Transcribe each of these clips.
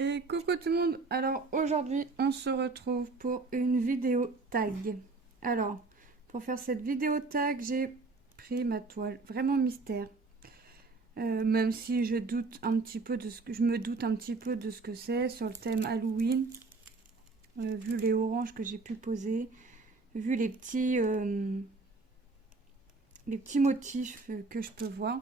Et coucou tout le monde. Alors aujourd'hui on se retrouve pour une vidéo tag. Alors pour faire cette vidéo tag j'ai pris ma toile vraiment mystère. Même si je doute un petit peu de ce que je me doute un petit peu de ce que c'est sur le thème Halloween. Vu les oranges que j'ai pu poser, vu les petits motifs que je peux voir.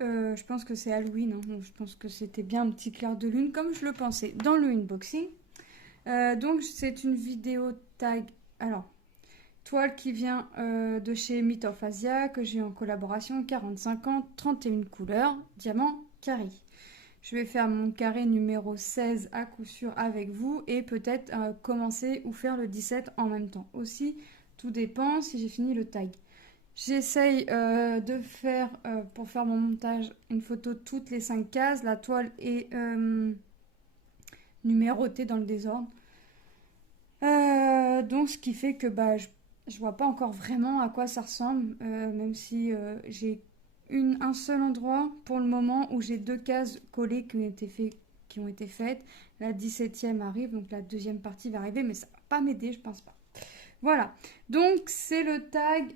Je pense que c'est Halloween, hein. Donc, je pense que c'était bien un petit clair de lune comme je le pensais dans le unboxing. Donc c'est une vidéo tag. Alors, toile qui vient de chez Myth of Asia, que j'ai en collaboration 45 ans, 31 couleurs, diamant carré. Je vais faire mon carré numéro 16 à coup sûr avec vous et peut-être commencer ou faire le 17 en même temps. Aussi, tout dépend si j'ai fini le tag. J'essaye de faire, pour faire mon montage, une photo de toutes les 5 cases. La toile est numérotée dans le désordre. Donc ce qui fait que je vois pas encore vraiment à quoi ça ressemble, même si j'ai un seul endroit pour le moment où j'ai deux cases collées qui ont été faites. La 17e arrive, donc la deuxième partie va arriver, mais ça va pas m'aider, je pense pas. Voilà, donc c'est le tag.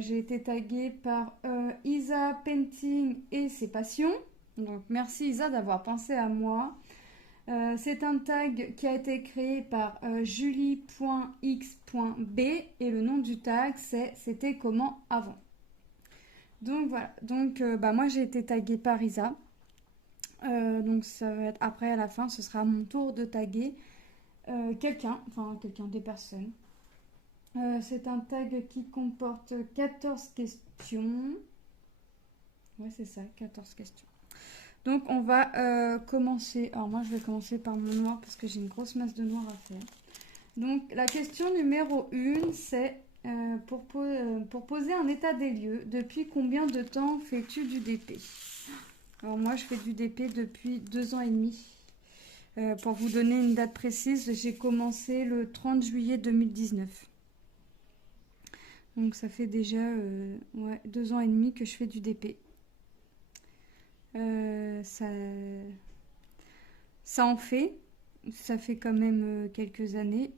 J'ai été taguée par Isa Painting et ses passions. Donc merci Isa d'avoir pensé à moi. C'est un tag qui a été créé par julie.x.b et le nom du tag c'est C'était comment avant. Donc voilà, donc moi j'ai été taguée par Isa. Donc ça va être après à la fin, ce sera mon tour de taguer quelqu'un, des personnes. C'est un tag qui comporte 14 questions. Ouais, c'est ça, 14 questions. Donc on va commencer. Alors moi je vais commencer par mon noir parce que j'ai une grosse masse de noir à faire. Donc la question numéro 1 c'est pour poser un état des lieux, depuis combien de temps fais-tu du DP? Alors moi je fais du DP depuis 2 ans et demi. Pour vous donner une date précise, j'ai commencé le 30 juillet 2019. Donc ça fait déjà 2 ans et demi que je fais du DP. Ça en fait. Ça fait quand même quelques années.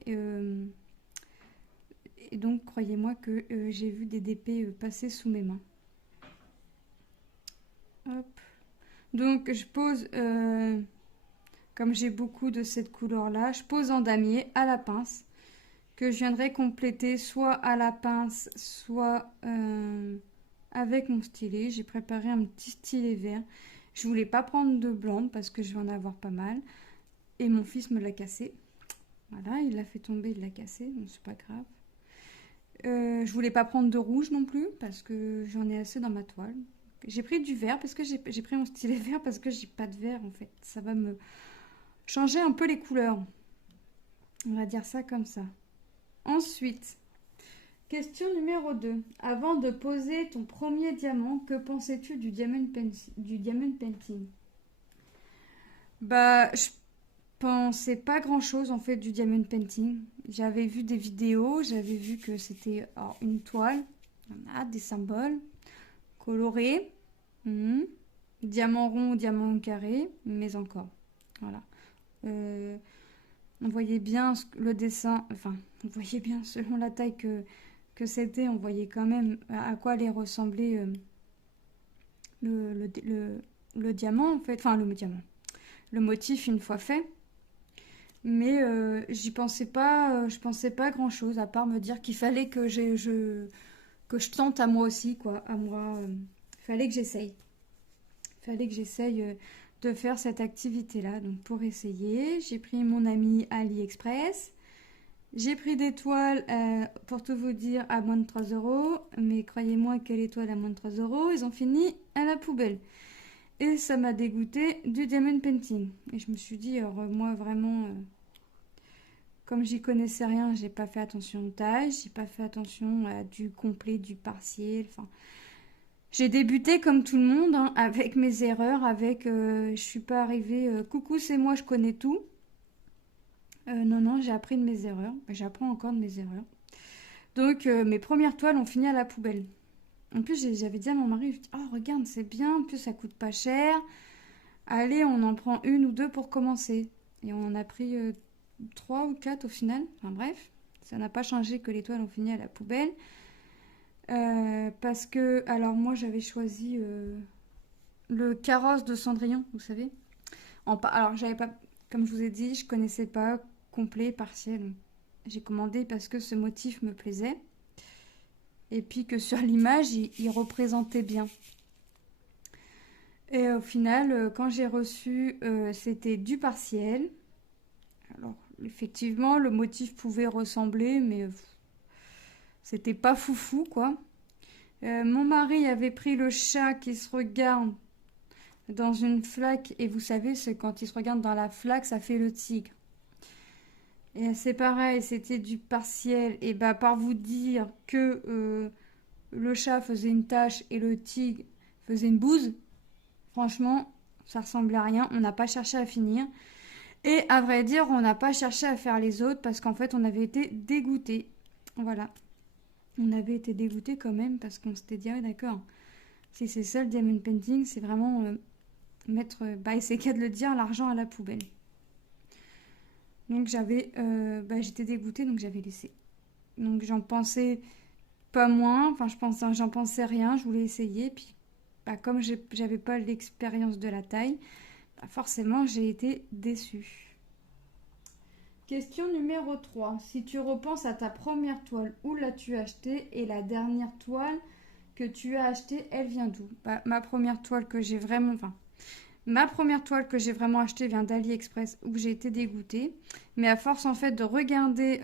Et donc croyez-moi que j'ai vu des DP passer sous mes mains. Hop. Donc je pose, comme j'ai beaucoup de cette couleur-là, je pose en damier à la pince, que je viendrai compléter soit à la pince, soit avec mon stylet. J'ai préparé un petit stylet vert. Je voulais pas prendre de blonde parce que je vais en avoir pas mal. Et mon fils me l'a cassé. Voilà, il l'a fait tomber, il l'a cassé, donc c'est pas grave. Je voulais pas prendre de rouge non plus parce que j'en ai assez dans ma toile. J'ai pris du vert parce que j'ai pris mon stylet vert parce que j'ai pas de vert en fait. Ça va me changer un peu les couleurs. On va dire ça comme ça. Ensuite, question numéro 2. Avant de poser ton premier diamant, que pensais-tu du diamond painting? Je pensais pas grand chose en fait du diamond painting. J'avais vu des vidéos, j'avais vu que c'était une toile, des symboles colorés, diamant rond, diamant carré, mais encore. Voilà. On voyait bien le dessin, enfin, on voyait bien selon la taille que c'était, on voyait quand même à quoi allait ressembler le, le, le diamant en fait, enfin le diamant, le motif une fois fait. Mais je pensais pas grand chose à part me dire qu'il fallait que je tente à moi aussi, quoi, à moi. Fallait que j'essaye. Fallait que j'essaye de faire cette activité-là. Donc pour essayer, j'ai pris mon ami AliExpress. J'ai pris des toiles, pour tout vous dire, à moins de 3 euros. Mais croyez-moi que les toiles à moins de 3 euros, ils ont fini à la poubelle. Et ça m'a dégoûté du diamond painting. Et je me suis dit, alors, moi vraiment, comme j'y connaissais rien, j'ai pas fait attention aux tailles, j'ai pas fait attention à du complet, du partiel. Enfin, j'ai débuté comme tout le monde, hein, avec mes erreurs, je suis pas arrivée, coucou, c'est moi, je connais tout. Non, non, j'ai appris de mes erreurs. J'apprends encore de mes erreurs. Donc, mes premières toiles ont fini à la poubelle. En plus, j'avais dit à mon mari, oh, regarde, c'est bien, en plus, ça coûte pas cher. allez, on en prend une ou deux pour commencer. Et on en a pris 3 ou 4 au final. Enfin bref, ça n'a pas changé que les toiles ont fini à la poubelle. Parce que, alors moi j'avais choisi le carrosse de Cendrillon, vous savez. Alors j'avais pas, comme je vous ai dit, je connaissais pas complet, partiel. J'ai commandé parce que ce motif me plaisait. Et puis que sur l'image, il représentait bien. Et au final, quand j'ai reçu, c'était du partiel. Alors, effectivement, le motif pouvait ressembler, mais c'était pas foufou, quoi. Mon mari avait pris le chat qui se regarde dans une flaque, et vous savez, c'est quand il se regarde dans la flaque, ça fait le tigre. Et c'est pareil, c'était du partiel. Et bah, par vous dire que le chat faisait une tache et le tigre faisait une bouse, franchement, ça ressemblait à rien. On n'a pas cherché à finir. Et à vrai dire, on n'a pas cherché à faire les autres parce qu'en fait, on avait été dégoûtés. Voilà. On avait été dégoûtés quand même parce qu'on s'était dit, ah ouais, d'accord, si c'est ça le diamond painting, c'est vraiment mettre, bah, c'est qu'à de le dire, l'argent à la poubelle. Donc j'étais dégoûtée, donc j'avais laissé. Donc j'en pensais pas moins, enfin j'en pensais rien, je voulais essayer, puis bah, comme j'avais pas l'expérience de la taille, bah, forcément j'ai été déçue. Question numéro 3. Si tu repenses à ta première toile, où l'as-tu achetée et la dernière toile que tu as achetée, elle vient d'où? Bah, ma première toile que j'ai vraiment achetée vient d'AliExpress où j'ai été dégoûtée. Mais à force en fait de regarder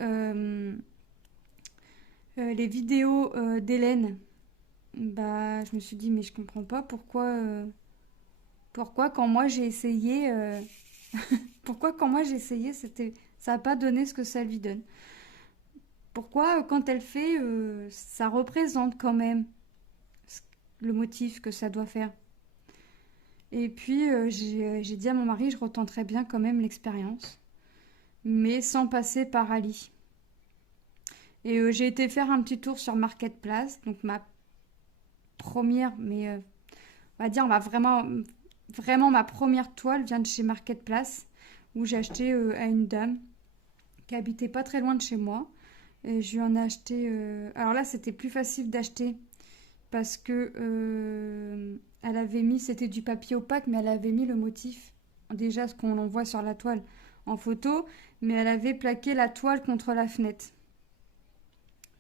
les vidéos d'Hélène, bah je me suis dit mais je comprends pas pourquoi quand moi j'ai essayé ça n'a pas donné ce que ça lui donne. Pourquoi quand elle fait ça représente quand même le motif que ça doit faire. Et puis j'ai dit à mon mari je retenterais bien quand même l'expérience, mais sans passer par Ali. Et j'ai été faire un petit tour sur Marketplace, donc ma première, mais on va dire vraiment ma première toile vient de chez Marketplace, où j'ai acheté à une dame qui habitait pas très loin de chez moi. Et je lui en ai acheté. Alors là, c'était plus facile d'acheter parce que elle avait mis, c'était du papier opaque, mais elle avait mis le motif, déjà ce qu'on en voit sur la toile en photo, mais elle avait plaqué la toile contre la fenêtre.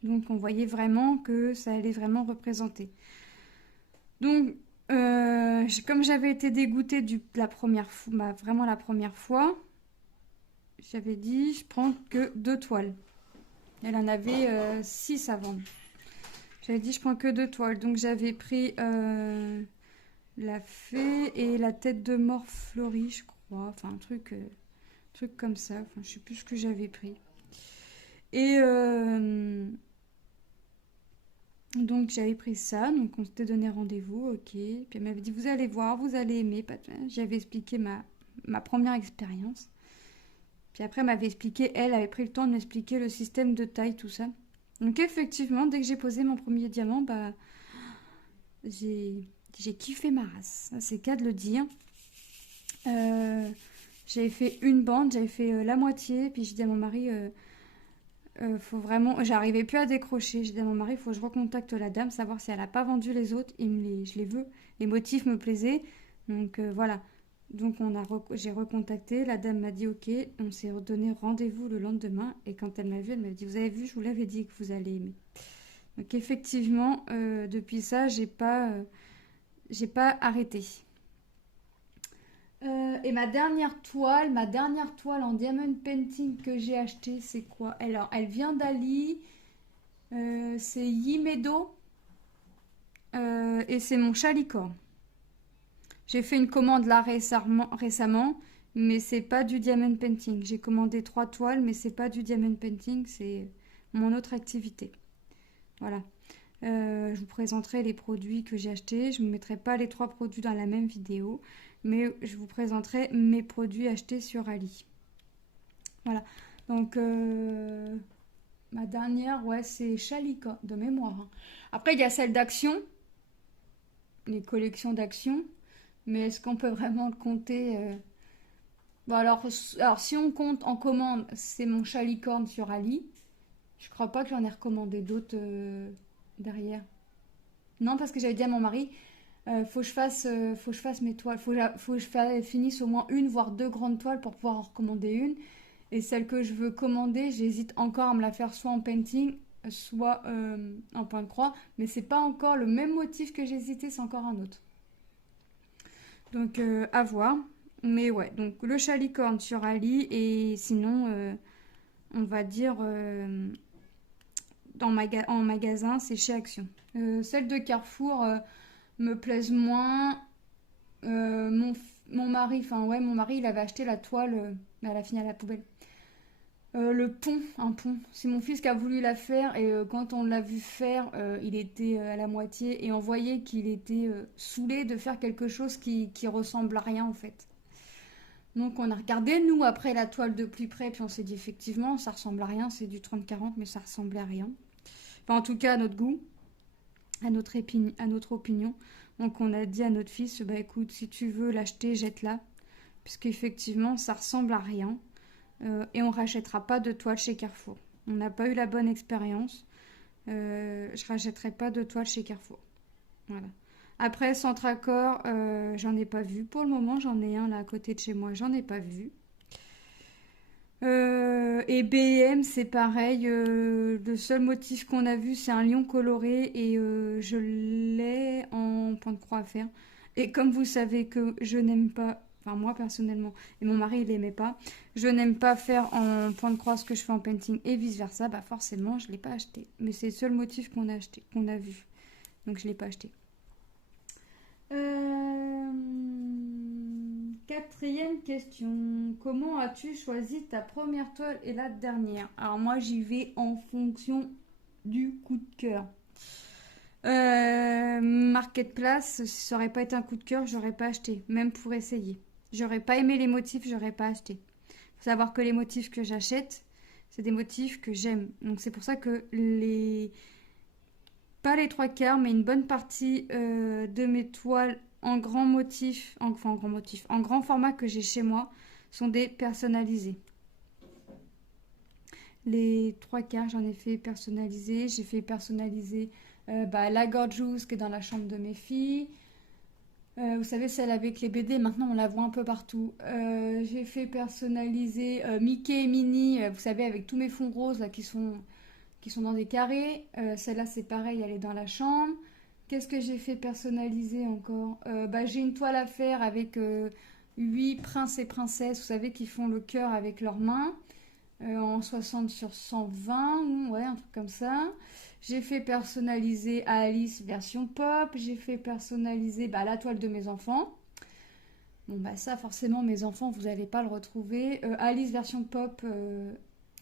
Donc on voyait vraiment que ça allait vraiment représenter. Donc comme j'avais été dégoûtée la première fois, bah, vraiment la première fois, j'avais dit je prends que 2 toiles. Elle en avait 6 à vendre. J'avais dit je prends que 2 toiles. Donc j'avais pris la fée et la tête de mort fleurie, je crois. Enfin un truc comme ça. Enfin je sais plus ce que j'avais pris. Et donc j'avais pris ça. Donc on s'était donné rendez-vous, ok. Puis elle m'avait dit vous allez voir, vous allez aimer. J'avais expliqué ma première expérience. Puis après elle m'avait expliqué, elle avait pris le temps de m'expliquer le système de taille, tout ça. Donc effectivement, dès que j'ai posé mon premier diamant, bah j'ai kiffé ma race. C'est qu'à de le dire. J'avais fait une bande, j'avais fait la moitié, puis j'ai dit à mon mari, faut vraiment, j'arrivais plus à décrocher. J'ai dit à mon mari, il faut que je recontacte la dame, savoir si elle n'a pas vendu les autres. Je les veux. Les motifs me plaisaient, donc voilà. Donc j'ai recontacté, la dame m'a dit ok, on s'est donné rendez-vous le lendemain et quand elle m'a vu, elle m'a dit vous avez vu, je vous l'avais dit que vous allez aimer. Donc effectivement, depuis ça, j'ai pas arrêté. Et ma dernière toile en diamond painting que j'ai achetée, c'est quoi? Alors, elle vient d'Ali, c'est Yimedo et c'est mon chalicorne. J'ai fait une commande là récemment, mais c'est pas du diamond painting. J'ai commandé 3 toiles, mais c'est pas du diamond painting, c'est mon autre activité. Voilà. Je vous présenterai les produits que j'ai achetés. Je ne mettrai pas les 3 produits dans la même vidéo, mais je vous présenterai mes produits achetés sur Ali. Voilà. Donc, ma dernière, ouais, c'est Chalika, de mémoire. Hein. Après, il y a celle d'Action, les collections d'Action. Mais est-ce qu'on peut vraiment le compter Bon, alors, si on compte en commande, c'est mon chat licorne sur Ali. Je crois pas que j'en ai recommandé d'autres derrière. Non, parce que j'avais dit à mon mari, faut que je fasse mes toiles. Faut que finisse au moins une, voire deux grandes toiles pour pouvoir en recommander une. Et celle que je veux commander, j'hésite encore à me la faire soit en painting, soit en point de croix. Mais c'est pas encore le même motif que j'hésitais, c'est encore un autre. Donc à voir. Mais ouais, donc le chat licorne sur Ali. Et sinon, on va dire en magasin, c'est chez Action. Celles de Carrefour me plaisent moins. Mon mari, enfin ouais, mon mari, il avait acheté la toile, mais elle a fini à la poubelle. Le pont, un pont. C'est mon fils qui a voulu la faire et quand on l'a vu faire, il était à la moitié et on voyait qu'il était saoulé de faire quelque chose qui ressemble à rien en fait. Donc on a regardé nous après la toile de plus près puis on s'est dit effectivement ça ressemble à rien, c'est du 30-40 mais ça ressemblait à rien. Enfin en tout cas à notre goût, à notre opinion. Donc on a dit à notre fils, bah écoute si tu veux l'acheter jette-la puisqu'effectivement ça ressemble à rien. Et on rachètera pas de toile chez Carrefour. On n'a pas eu la bonne expérience. Je rachèterai pas de toile chez Carrefour. Voilà. Après, Centre Accord, j'en ai pas vu. Pour le moment, j'en ai un là à côté de chez moi. J'en ai pas vu. Et B&M, c'est pareil. Le seul motif qu'on a vu, c'est un lion coloré. Et je l'ai en point de croix à faire. Et comme vous savez que je n'aime pas, enfin moi personnellement, et mon mari il aimait pas, je n'aime pas faire en point de croix ce que je fais en painting et vice versa, bah forcément je l'ai pas acheté. Mais c'est le seul motif qu'on a acheté, qu'on a vu. Donc je l'ai pas acheté. Euh, Quatrième question. Comment as-tu choisi ta première toile et la dernière? Alors moi j'y vais en fonction du coup de cœur. Marketplace, si ça aurait pas été un coup de cœur, j'aurais pas acheté, même pour essayer. J'aurais pas aimé les motifs, j'aurais pas acheté. Faut savoir que les motifs que j'achète, c'est des motifs que j'aime. Donc c'est pour ça que pas les trois quarts, mais une bonne partie de mes toiles en grand motif, enfin en grand motif, en grand format que j'ai chez moi, sont des personnalisés. Les trois quarts, j'en ai fait personnaliser. J'ai fait personnaliser la Gorgeous qui est dans la chambre de mes filles. Vous savez, celle avec les BD, maintenant on la voit un peu partout. J'ai fait personnaliser Mickey et Minnie, vous savez, avec tous mes fonds roses là, qui sont dans des carrés. Celle-là, c'est pareil, elle est dans la chambre. Qu'est-ce que j'ai fait personnaliser encore? J'ai une toile à faire avec 8 princes et princesses, vous savez, qui font le cœur avec leurs mains. En 60 sur 120, ouais, un truc comme ça. J'ai fait personnaliser à Alice version pop. J'ai fait personnaliser la toile de mes enfants. Bon, ça, forcément, mes enfants, vous n'allez pas le retrouver. Alice version pop,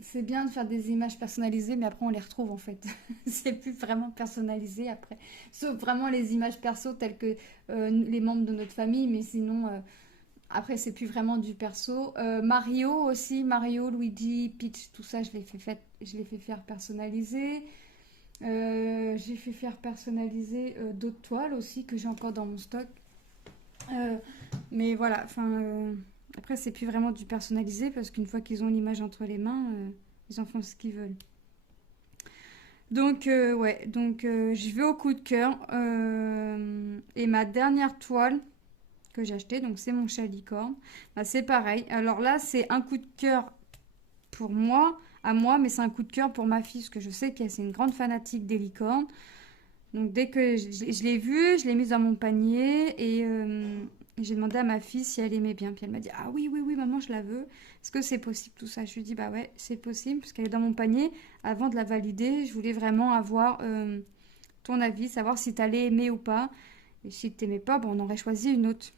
c'est bien de faire des images personnalisées, mais après, on les retrouve en fait. C'est plus vraiment personnalisé après. Sauf vraiment les images perso telles que les membres de notre famille, mais sinon. Après, c'est plus vraiment du perso. Mario aussi, Mario, Luigi, Peach, tout ça, je l'ai fait faire personnaliser. J'ai fait faire personnaliser d'autres toiles aussi que j'ai encore dans mon stock. Mais voilà, après, c'est plus vraiment du personnalisé parce qu'une fois qu'ils ont l'image entre les mains, ils en font ce qu'ils veulent. Donc, je vais au coup de cœur. Et ma dernière toile que j'ai acheté, donc c'est mon chat licorne. C'est pareil. Alors là, c'est un coup de cœur pour moi, à moi, mais c'est un coup de cœur pour ma fille, parce que je sais qu'elle c'est une grande fanatique des licornes. Donc dès que je l'ai vue, je l'ai mise dans mon panier et j'ai demandé à ma fille si elle aimait bien. Puis elle m'a dit ah oui, oui, oui, maman, je la veux. Est-ce que c'est possible tout ça? Je lui ai dit bah ouais, c'est possible, parce qu'elle est dans mon panier. Avant de la valider, je voulais vraiment avoir ton avis, savoir si tu allais aimer ou pas. Et si tu n'aimais pas, on aurait choisi une autre.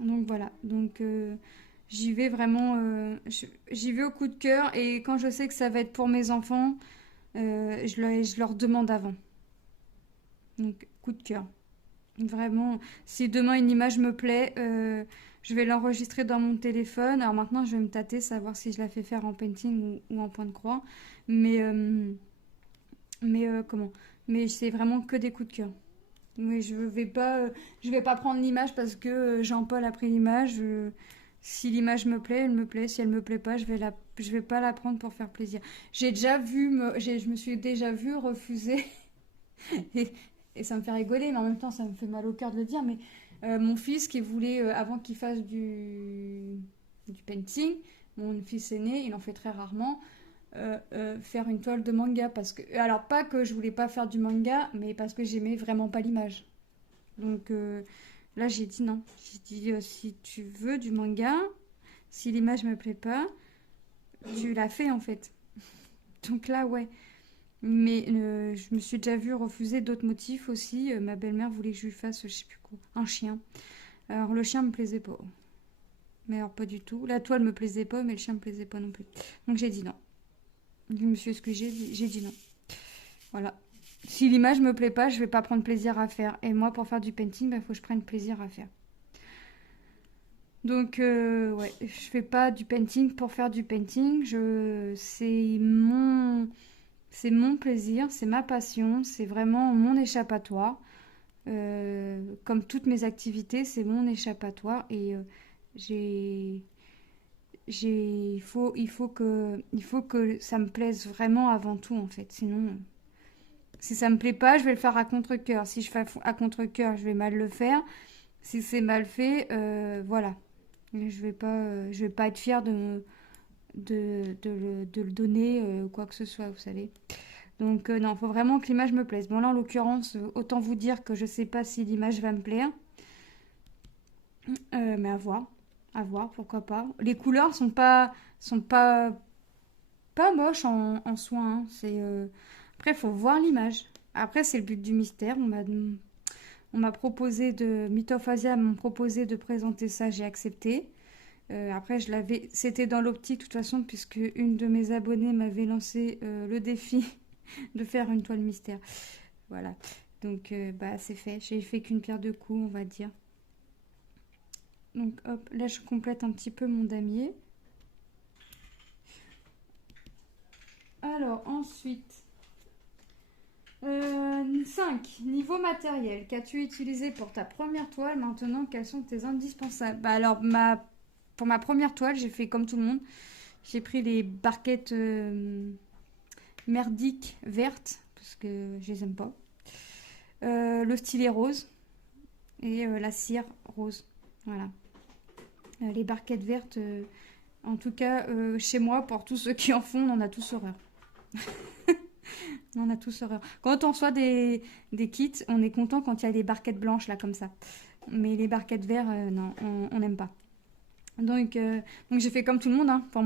Donc voilà, donc j'y vais vraiment, j'y vais au coup de cœur et quand je sais que ça va être pour mes enfants, je leur demande avant. Donc coup de cœur. Vraiment, si demain une image me plaît, je vais l'enregistrer dans mon téléphone. Alors maintenant, je vais me tâter, savoir si je la fais faire en painting ou en point de croix. Mais comment? Mais c'est vraiment que des coups de cœur. Mais je vais pas prendre l'image parce que Jean-Paul a pris l'image. Si l'image me plaît, elle me plaît. Si elle me plaît pas, je vais pas la prendre pour faire plaisir. J'ai déjà vu, je me suis déjà vu refuser et, et ça me fait rigoler, mais en même temps, ça me fait mal au cœur de le dire. Mais mon fils qui voulait, avant qu'il fasse du painting, mon fils aîné, il en fait très rarement, faire une toile de manga. Parce que, alors, pas que je voulais pas faire du manga, mais parce que j'aimais vraiment pas l'image. Donc là, j'ai dit non. J'ai dit si tu veux du manga, si l'image me plaît pas, tu l'as fait en fait. Donc là, ouais. Mais je me suis déjà vue refuser d'autres motifs aussi. Ma belle-mère voulait que je lui fasse, je sais plus quoi, un chien. Alors le chien me plaisait pas. Mais alors pas du tout. La toile me plaisait pas, mais le chien me plaisait pas non plus. Donc j'ai dit non. Je me suis excusée, j'ai dit non. Voilà. Si l'image me plaît pas, je vais pas prendre plaisir à faire. Et moi, pour faire du painting, il faut que je prenne plaisir à faire. Donc, ouais, je fais pas du painting pour faire du painting. C'est mon plaisir, c'est ma passion, c'est vraiment mon échappatoire. Comme toutes mes activités, c'est mon échappatoire et j'ai, il faut que ça me plaise vraiment avant tout en fait. Sinon, si ça me plaît pas, je vais le faire à contre-cœur. Si je fais à contre-cœur, je vais mal le faire. Si c'est mal fait, voilà. Je vais pas être fière de le donner quoi que ce soit, vous savez. Donc non, il faut vraiment que l'image me plaise. Bon là, en l'occurrence, autant vous dire que je sais pas si l'image va me plaire. Mais à voir, pourquoi pas. Les couleurs sont pas moches en soi. Hein. Après, il faut voir l'image. Après, c'est le but du mystère. On m'a proposé Mythophasia m'a proposé de présenter ça, j'ai accepté. Après, c'était dans l'optique, de toute façon, puisque une de mes abonnées m'avait lancé le défi de faire une toile mystère. Voilà. Donc, bah, c'est fait. J'ai fait qu'une pierre deux coups, on va dire. Donc, hop, là, je complète un petit peu mon damier. Alors, ensuite, 5. Niveau matériel. Qu'as-tu utilisé pour ta première toile? Maintenant, quels sont tes indispensables? Bah, alors, pour ma première toile, j'ai fait comme tout le monde. J'ai pris les barquettes merdiques vertes, parce que je les aime pas. Le stylet rose et la cire rose. Voilà. Les barquettes vertes, en tout cas, chez moi, pour tous ceux qui en font, on en a tous horreur. On a tous horreur. Quand on reçoit des kits, on est content quand il y a des barquettes blanches, là, comme ça. Mais les barquettes vertes, non, on n'aime pas. Donc j'ai fait comme tout le monde, hein, par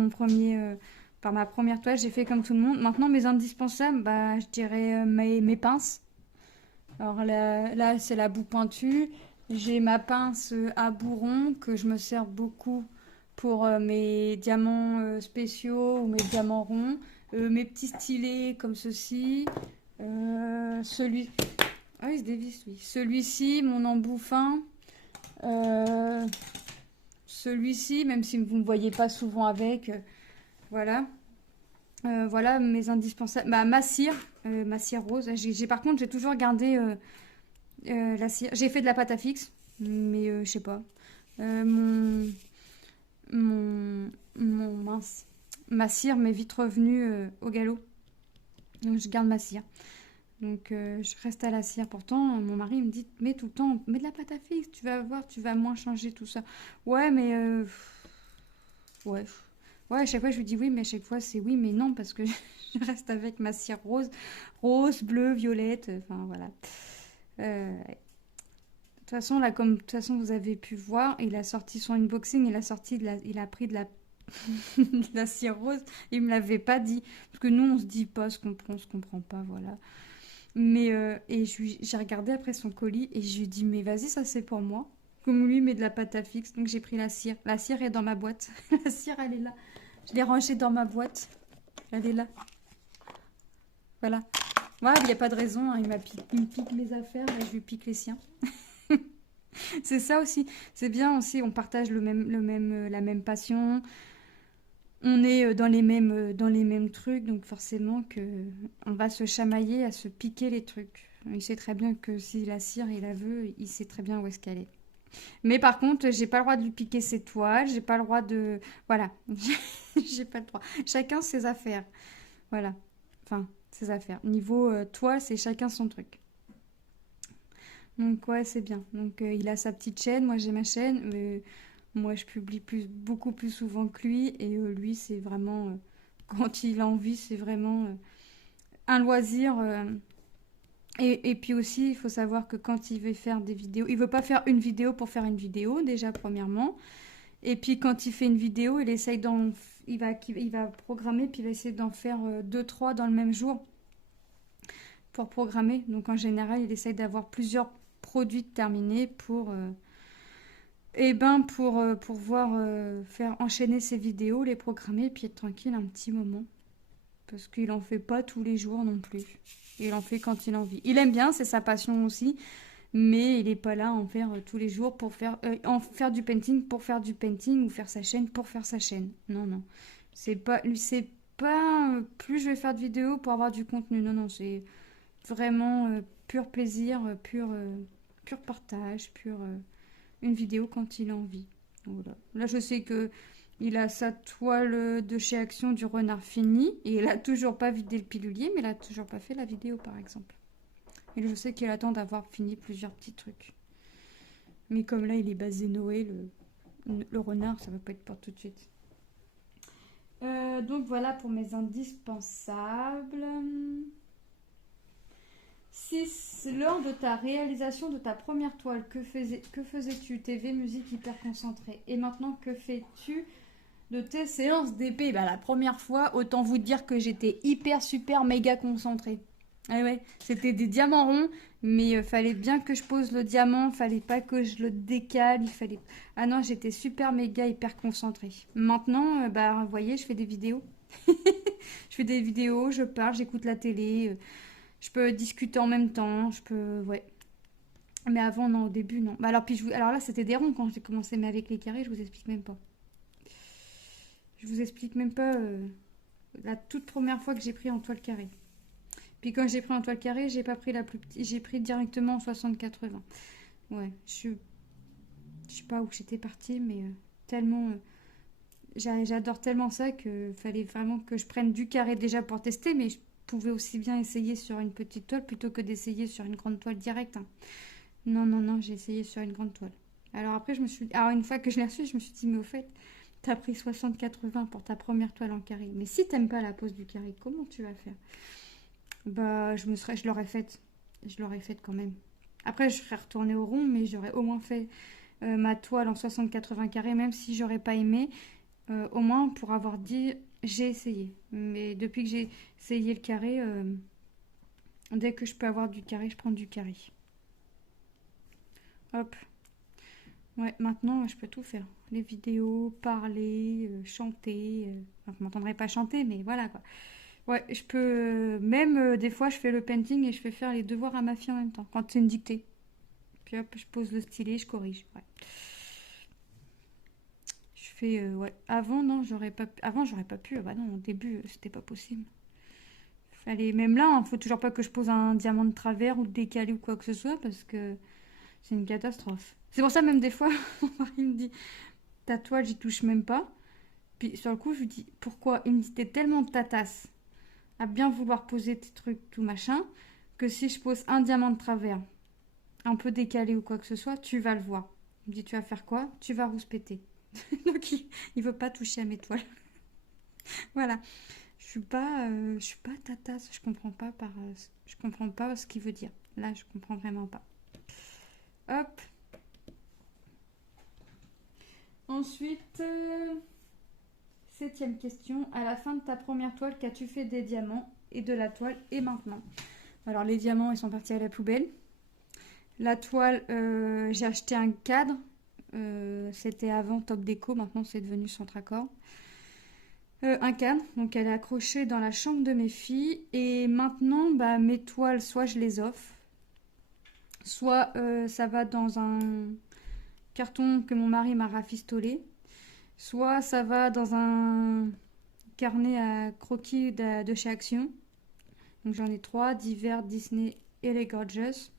ma première toile, j'ai fait comme tout le monde. Maintenant, mes indispensables, bah, je dirais mes pinces. Alors là c'est la boue pointue. J'ai ma pince à bourron que je me sers beaucoup pour mes diamants spéciaux ou mes diamants ronds. Mes petits stylets comme ceci. Celui... Ah, il se dévisse, oui. Celui-ci, mon embout fin. Celui-ci, même si vous ne me voyez pas souvent avec. Voilà. Voilà mes indispensables. Bah, ma cire rose. Par contre, j'ai toujours gardé la cire. J'ai fait de la pâte à fixe, mais je sais pas. Mon, mince. Ma cire m'est vite revenue au galop. Donc je garde ma cire. Donc je reste à la cire. Pourtant, mon mari me dit, mets tout le temps, mets de la pâte à fixe, tu vas voir, tu vas moins changer tout ça. Ouais, mais ouais. Ouais, à chaque fois je lui dis oui, mais à chaque fois c'est oui, mais non, parce que je reste avec ma cire rose, bleue, violette, enfin voilà. De toute façon, là, de toute façon vous avez pu voir, il a sorti son unboxing, il a pris de la, de la cire rose, il me l'avait pas dit, parce que nous on se dit pas ce qu'on prend, ce qu'on prend pas, voilà. Mais et j'ai regardé après son colis et je lui ai dit mais vas-y, ça c'est pour moi. Comme lui met de la pâte à fixe, donc j'ai pris la cire. La cire est dans ma boîte. La cire elle est là. Je l'ai rangée dans ma boîte. Elle est là. Voilà. Ouais, il n'y a pas de raison. Hein. Il me pique mes affaires et je lui pique les siens. C'est ça aussi. C'est bien aussi. On partage la même passion. On est dans les mêmes trucs, donc forcément que on va se chamailler à se piquer les trucs. Il sait très bien que si la cire, il la veut, il sait très bien où est-ce qu'elle est. Mais par contre, j'ai pas le droit de lui piquer ses toiles, j'ai pas le droit de... Voilà, j'ai pas le droit. Chacun ses affaires. Voilà. Enfin, ses affaires. Niveau toile, c'est chacun son truc. Donc ouais, c'est bien. Donc il a sa petite chaîne, moi j'ai ma chaîne. Moi je publie beaucoup plus souvent que lui. Et lui, c'est vraiment... quand il a envie, c'est vraiment un loisir. Et puis aussi, il faut savoir que quand il veut faire des vidéos, il veut pas faire une vidéo pour faire une vidéo, déjà premièrement. Et puis quand il fait une vidéo, il essaye il va programmer, puis il va essayer d'en faire deux, trois dans le même jour pour programmer. Donc en général, il essaye d'avoir plusieurs produits terminés pour pouvoir faire enchaîner ses vidéos, les programmer, puis être tranquille un petit moment. Parce qu'il en fait pas tous les jours non plus. Il en fait quand il en vit. Il aime bien, c'est sa passion aussi, mais il n'est pas là à en faire tous les jours pour en faire du painting pour faire du painting ou faire sa chaîne pour faire sa chaîne. Non, non. C'est pas plus je vais faire de vidéos pour avoir du contenu. Non, non, c'est vraiment pur plaisir, pur partage, une vidéo quand il a envie. Voilà. Là, je sais que il a sa toile de chez Action du renard fini et il a toujours pas vidé le pilulier, mais il a toujours pas fait la vidéo par exemple. Et je sais qu'il attend d'avoir fini plusieurs petits trucs. Mais comme là, il est basé Noé, le renard, ça va pas être pour tout de suite. Donc voilà pour mes indispensables. 6. Lors de ta réalisation de ta première toile, que faisais-tu? TV, musique, hyper concentré. Et maintenant, que fais-tu de tes séances d'épée? Bah, la première fois, autant vous dire que j'étais hyper, super, méga concentrée. Ah ouais, c'était des diamants ronds, mais fallait bien que je pose le diamant, fallait pas que je le décale, il fallait... Ah non, j'étais super, méga, hyper concentrée. Maintenant, bah, vous voyez, je fais des vidéos. Je fais des vidéos, je parle, j'écoute la télé, je peux discuter en même temps, je peux... Ouais. Mais avant, non, au début, non. Bah alors, alors là, c'était des ronds quand j'ai commencé, mais avec les carrés, je vous explique même pas. Je vous explique même pas la toute première fois que j'ai pris en toile carrée. Puis quand j'ai pris en toile carrée, j'ai pas pris la plus petite, j'ai pris directement en 60-80. Ouais, je sais pas où j'étais partie, mais tellement... j'adore tellement ça que fallait vraiment que je prenne du carré déjà pour tester, mais je pouvais aussi bien essayer sur une petite toile plutôt que d'essayer sur une grande toile directe. Hein. Non, non, non, j'ai essayé sur une grande toile. Alors après, alors une fois que je l'ai reçu, je me suis dit, mais au fait, t'as pris 60-80 pour ta première toile en carré. Mais si t'aimes pas la pose du carré, comment tu vas faire? Bah, je l'aurais faite. Je l'aurais faite quand même. Après, je serais retournée au rond, mais j'aurais au moins fait ma toile en 60-80 carrés, même si j'aurais pas aimé. Au moins pour avoir dit, j'ai essayé. Mais depuis que j'ai essayé le carré, dès que je peux avoir du carré, je prends du carré. Hop. Ouais, maintenant, je peux tout faire. Les vidéos, parler, chanter. Enfin, vous m'entendrez pas chanter, mais voilà quoi. Ouais, je peux... Même des fois, je fais le painting et je fais faire les devoirs à ma fille en même temps, quand c'est une dictée. Puis hop, je pose le stylet, je corrige. Ouais. Je fais... ouais. Avant, non, j'aurais pas... Avant, j'aurais pas pu. Ah bah non, au début, c'était pas possible. Fallait... Même là, il faut toujours pas que je pose un diamant de travers ou de décalé ou quoi que ce soit, parce que c'est une catastrophe. C'est pour ça, même des fois, mon mari me dit, ta toile, j'y touche même pas. Puis sur le coup, je lui dis, pourquoi? Il me dit, t'es tellement tatasse à bien vouloir poser tes trucs, tout machin, que si je pose un diamant de travers, un peu décalé ou quoi que ce soit, tu vas le voir. Il me dit, tu vas faire quoi? Tu vas rouspéter. Donc il veut pas toucher à mes toiles. Voilà. Je suis pas tatasse, je comprends pas ce qu'il veut dire. Là, je comprends vraiment pas. Hop. Ensuite, 7e question. À la fin de ta première toile, qu'as-tu fait des diamants et de la toile et maintenant? Alors les diamants, ils sont partis à la poubelle. La toile, j'ai acheté un cadre. C'était avant Top Déco, maintenant c'est devenu Centracor. Un cadre, donc elle est accrochée dans la chambre de mes filles. Et maintenant, bah, mes toiles, soit je les offre, soit ça va dans un carton que mon mari m'a rafistolé, soit ça va dans un carnet à croquis de chez Action. Donc j'en ai 3, divers, Disney, et les gorgeous,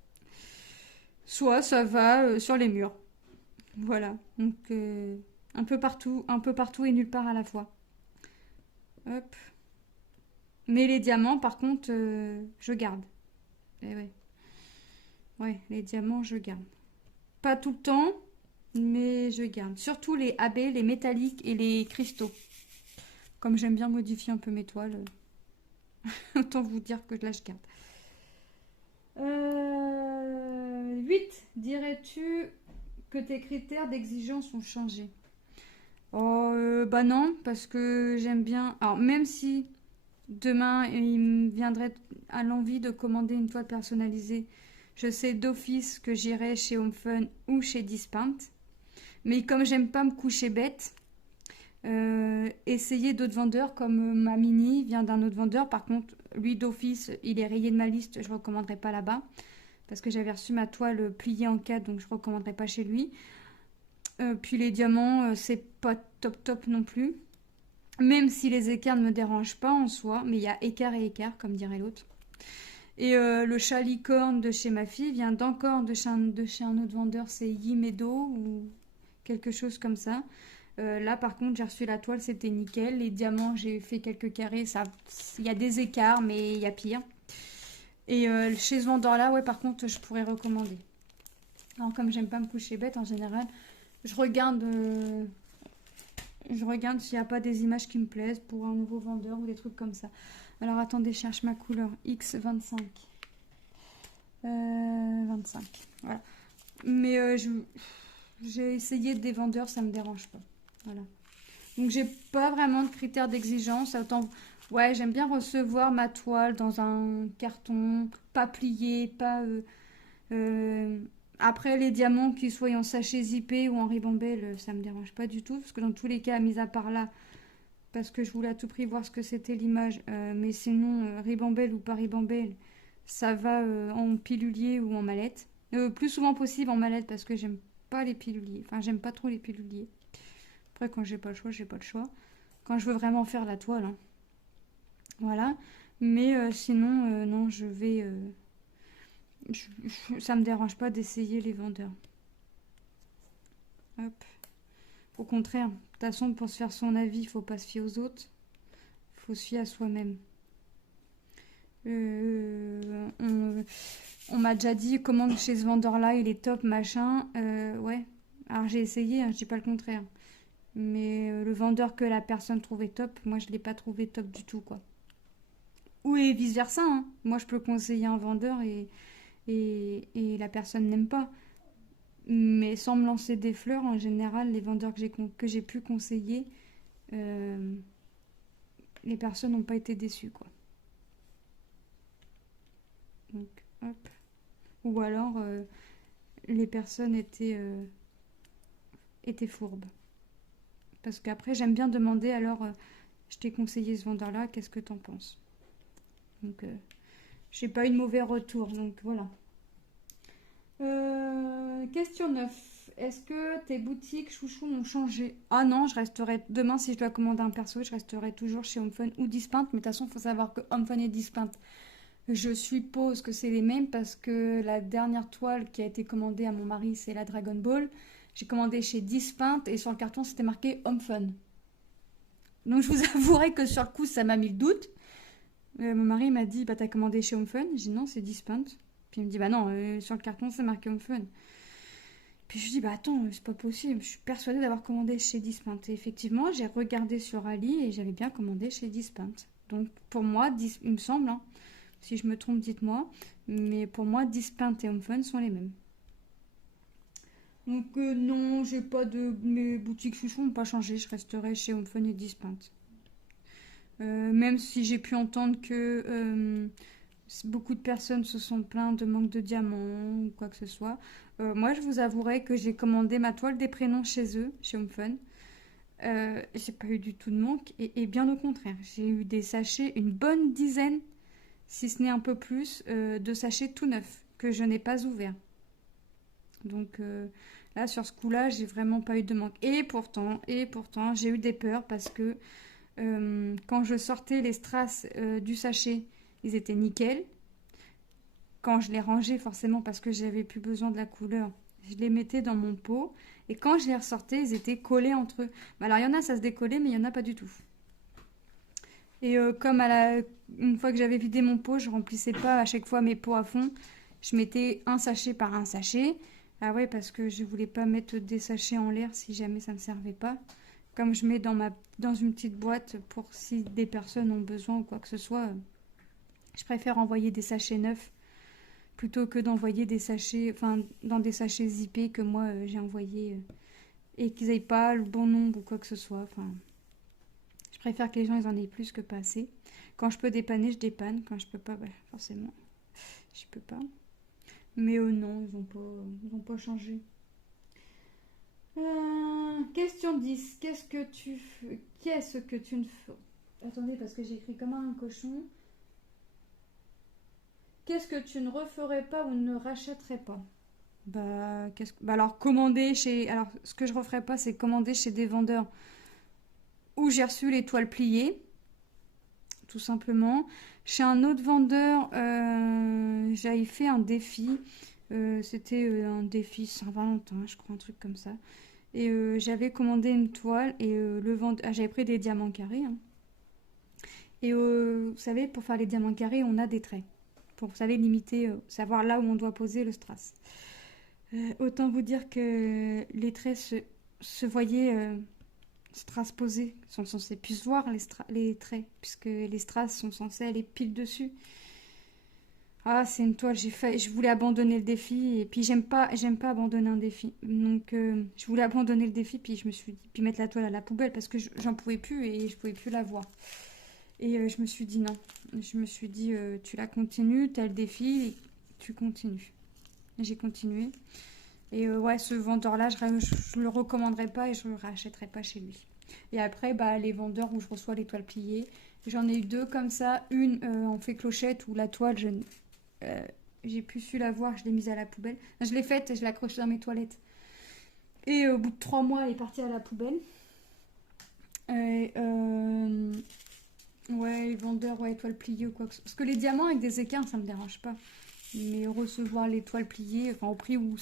soit ça va sur les murs. Voilà, donc un peu partout et nulle part à la fois. Hop. Mais les diamants, par contre, je garde. Eh ouais. Ouais, les diamants, je garde. Pas tout le temps, mais je garde. Surtout les AB, les métalliques et les cristaux. Comme j'aime bien modifier un peu mes toiles, autant vous dire que là, je garde. 8. Dirais-tu que tes critères d'exigence ont changé? Oh, bah non, parce que j'aime bien. Alors, même si demain il me viendrait à l'envie de commander une toile personnalisée, je sais d'office que j'irai chez Home Fun ou chez Dispaint. Mais comme j'aime pas me coucher bête, essayer d'autres vendeurs comme ma mini vient d'un autre vendeur. Par contre, lui d'office, il est rayé de ma liste, je ne recommanderais pas là-bas. Parce que j'avais reçu ma toile pliée en 4, donc je ne recommanderais pas chez lui. Puis les diamants, c'est pas top top non plus. Même si les écarts ne me dérangent pas en soi, mais il y a écart et écart, comme dirait l'autre. Et le chat licorne de chez ma fille vient d'encore de chez un autre vendeur, c'est Yimedo ou quelque chose comme ça. Là, par contre, j'ai reçu la toile, c'était nickel. Les diamants, j'ai fait quelques carrés. Ça, il y a des écarts, mais il y a pire. Et chez ce vendeur-là, ouais, par contre, je pourrais recommander. Alors, comme j'aime pas me coucher bête, en général, je regarde s'il n'y a pas des images qui me plaisent pour un nouveau vendeur ou des trucs comme ça. Alors, attendez, je cherche ma couleur. X25. 25. Voilà. Mais j'ai essayé des vendeurs, ça me dérange pas. Voilà. Donc j'ai pas vraiment de critères d'exigence. Autant, ouais, j'aime bien recevoir ma toile dans un carton, pas plié, pas. Euh, Après les diamants, qu'ils soient en sachet zippé ou en ribambelle, ça me dérange pas du tout, parce que dans tous les cas, mis à part là, parce que je voulais à tout prix voir ce que c'était l'image, mais sinon ribambelle ou pas ribambelle, ça va en pilulier ou en mallette. Plus souvent possible en mallette parce que j'aime pas les piluliers. Enfin, j'aime pas trop les piluliers. Après, quand j'ai pas le choix, j'ai pas le choix. Quand je veux vraiment faire la toile, hein. Voilà. Mais sinon, non, je vais. Ça me dérange pas d'essayer les vendeurs. Hop. Au contraire, de toute façon, pour se faire son avis, il faut pas se fier aux autres. Il faut se fier à soi-même. On m'a déjà dit comment chez ce vendeur-là, il est top, machin. Ouais. Alors j'ai essayé, hein, je dis pas le contraire. Mais le vendeur que la personne trouvait top, moi je l'ai pas trouvé top du tout, quoi. Ou et vice versa, hein. Moi je peux conseiller un vendeur et la personne n'aime pas. Mais sans me lancer des fleurs, en général, les vendeurs que j'ai pu conseiller, euh, les personnes n'ont pas été déçues, quoi. Donc, hop. Ou alors, les personnes étaient fourbes. Parce qu'après, j'aime bien demander, alors, je t'ai conseillé ce vendeur-là, qu'est-ce que t'en penses? Donc, j'ai pas eu de mauvais retour, donc voilà. Question 9. Est-ce que tes boutiques chouchou ont changé? Ah non, je resterai. Demain, si je dois commander un perso, je resterai toujours chez HomeFun ou Dispaint. Mais de toute façon, il faut savoir que HomeFun et Dispaint, je suppose que c'est les mêmes parce que la dernière toile qui a été commandée à mon mari, c'est la Dragon Ball. J'ai commandé chez Dispaint et sur le carton, c'était marqué HomeFun. Donc, je vous avouerai que sur le coup, ça m'a mis le doute. Mon mari m'a dit, bah t'as commandé chez HomeFun? J'ai dit non, c'est Dispaint. Puis il me dit, bah non, sur le carton, c'est marqué HomeFun. Puis je lui dis, bah attends, c'est pas possible, je suis persuadée d'avoir commandé chez Dispaint. Et effectivement, j'ai regardé sur Ali et j'avais bien commandé chez Dispaint. Donc pour moi, il me semble, hein, si je me trompe, dites-moi, mais pour moi, Dispaint et HomeFun sont les mêmes. Donc non, j'ai pas de. Mes boutiques chouchous n'ont pas changé, je resterai chez HomeFun et Dispaint. Même si j'ai pu entendre que beaucoup de personnes se sont plaintes de manque de diamants ou quoi que ce soit. Moi, je vous avouerai que j'ai commandé ma toile des prénoms chez eux, chez HomeFun. J'ai pas eu du tout de manque et bien au contraire. J'ai eu des sachets, une bonne dizaine, si ce n'est un peu plus, de sachets tout neufs que je n'ai pas ouverts. Donc là, sur ce coup-là, j'ai vraiment pas eu de manque. Et pourtant, j'ai eu des peurs parce que quand je sortais les strass du sachet, ils étaient nickel. quand je les rangeais, forcément parce que j'avais plus besoin de la couleur, je les mettais dans mon pot. Et quand je les ressortais, ils étaient collés entre eux. Bah alors il y en a, ça se décollait, mais il y en a pas du tout. Et comme une fois que j'avais vidé mon pot, je remplissais pas à chaque fois mes pots à fond. Je mettais un sachet par un sachet. Ah ouais, parce que je voulais pas mettre des sachets en l'air si jamais ça ne servait pas. Comme je mets dans une petite boîte pour si des personnes ont besoin ou quoi que ce soit, je préfère envoyer des sachets neufs plutôt que d'envoyer des sachets, enfin dans des sachets zippés que moi j'ai envoyés et qu'ils aient pas le bon nombre ou quoi que ce soit. Enfin, je préfère que les gens ils en aient plus que pas assez. Quand je peux dépanner, je dépanne. Quand je peux pas, bah, forcément, je peux pas. Mais non, ils ont pas changé. Question 10. Qu'est-ce que tu ne fais? Attendez, parce que j'ai écrit comme un cochon. Qu'est-ce que tu ne referais pas ou ne rachèterais pas? Alors commander chez. Alors ce que je referais pas, c'est commander chez des vendeurs où j'ai reçu les toiles pliées, tout simplement. Chez un autre vendeur, j'avais fait un défi. C'était un défi Saint-Valentin, je crois, un truc comme ça. Et j'avais commandé une toile et le vendeur, j'avais pris des diamants carrés, hein. Et vous savez, pour faire les diamants carrés, on a des traits. Pour, vous savez, limiter, savoir là où on doit poser le strass. Autant vous dire que les traits se voyaient strass posés, sont censés plus voir les traits, puisque les strass sont censés aller pile dessus. Ah, c'est une toile, je voulais abandonner le défi, et puis j'aime pas abandonner un défi. Donc je voulais abandonner le défi, puis je me suis dit, puis mettre la toile à la poubelle, parce que j'en pouvais plus, et je pouvais plus la voir. Et je me suis dit non. Je me suis dit, tu la continues, t'as le défi, et tu continues. J'ai continué. Et ouais, ce vendeur-là, je le recommanderais pas et je le rachèterais pas chez lui. Et après, bah, les vendeurs où je reçois les toiles pliées, j'en ai eu deux comme ça. Une en fait clochette où la toile, j'ai plus su la voir, je l'ai mise à la poubelle. Je l'ai faite, je l'ai accrochée dans mes toilettes. Et au bout de 3 mois, elle est partie à la poubelle. Et ouais, les vendeurs, ouais, toiles pliées ou quoi que ce soit. Parce que les diamants avec des écarts, ça me dérange pas. Mais recevoir les toiles pliées, enfin au prix où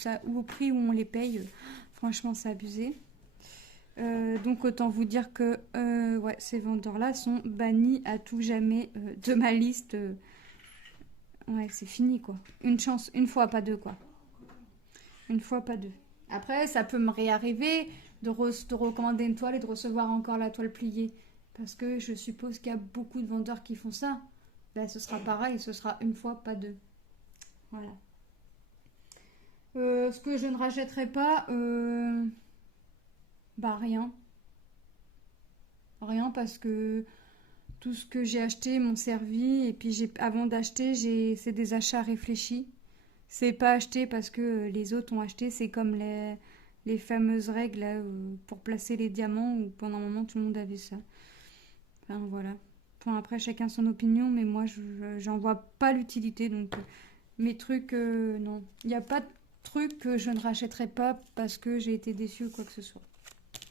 on les paye, franchement, c'est abusé. Donc autant vous dire que ouais, ces vendeurs-là sont bannis à tout jamais de ma liste. Ouais, c'est fini quoi. Une chance, une fois, pas deux quoi. Une fois, pas deux. Après, ça peut me réarriver de recommander une toile et de recevoir encore la toile pliée. Parce que je suppose qu'il y a beaucoup de vendeurs qui font ça. Là, ce sera pareil, ce sera une fois, pas deux. Voilà. Ce que je ne rachèterai pas, bah rien. Rien parce que tout ce que j'ai acheté m'ont servi et puis avant d'acheter, c'est des achats réfléchis. C'est pas acheté parce que les autres ont acheté, c'est comme les fameuses règles là, pour placer les diamants où pendant un moment tout le monde avait ça. Enfin voilà. Bon, après chacun son opinion, mais moi j'en vois pas l'utilité donc mes trucs, non. Il n'y a pas de truc que je ne rachèterai pas parce que j'ai été déçue ou quoi que ce soit.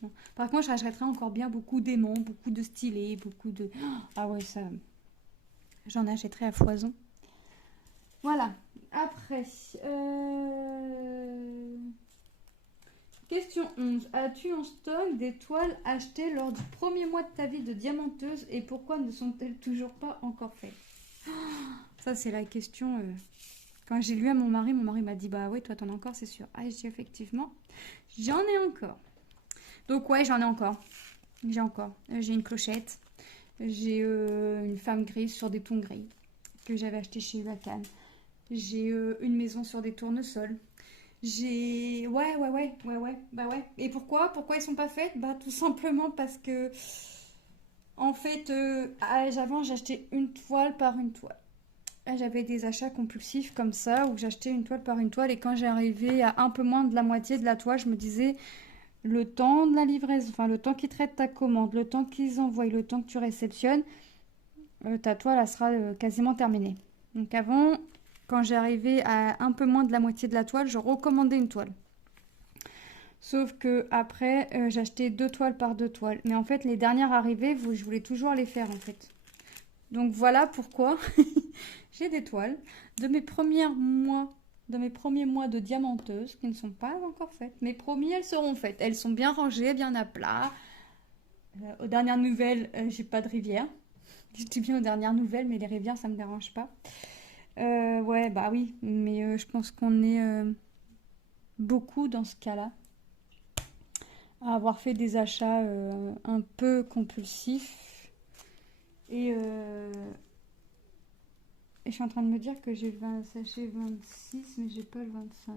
Non. Par contre, je rachèterai encore bien beaucoup d'aimants, beaucoup de stylés, beaucoup de... Ah ouais, ça... J'en achèterai à foison. Voilà. Après... Question 11. As-tu en stock des toiles achetées lors du premier mois de ta vie de diamanteuse et pourquoi ne sont-elles toujours pas encore faites? Ça, c'est la question... Quand j'ai lu à mon mari m'a dit bah oui, toi t'en as encore, c'est sûr. Ah, j'ai dit effectivement, j'en ai encore. Donc ouais, j'en ai encore. J'ai encore. J'ai une clochette. J'ai une femme grise sur des tons gris que j'avais acheté chez Lacan. J'ai une maison sur des tournesols. J'ai... Ouais. Bah ouais. Et pourquoi ils sont pas faits? Bah tout simplement parce que... En fait, avant j'achetais une toile par une toile. J'avais des achats compulsifs comme ça, où j'achetais une toile par une toile, et quand j'arrivais à un peu moins de la moitié de la toile, je me disais, le temps de la livraison, enfin le temps qu'ils traitent ta commande, le temps qu'ils envoient, le temps que tu réceptionnes, ta toile, elle sera quasiment terminée. Donc avant, quand j'arrivais à un peu moins de la moitié de la toile, je recommandais une toile. Sauf que après, j'achetais 2 toiles par 2 toiles. Mais en fait, les dernières arrivées, je voulais toujours les faire en fait. Donc voilà pourquoi J'ai des toiles de mes premiers mois de diamanteuse qui ne sont pas encore faites. Mes promis, elles seront faites. Elles sont bien rangées, bien à plat. Aux dernières nouvelles, j'ai pas de rivière. Je dis bien aux dernières nouvelles, mais les rivières, ça me dérange pas. Ouais, bah oui, mais je pense qu'on est beaucoup dans ce cas-là, à avoir fait des achats un peu compulsifs. Et je suis en train de me dire que j'ai le sachet 26, mais j'ai pas le 25.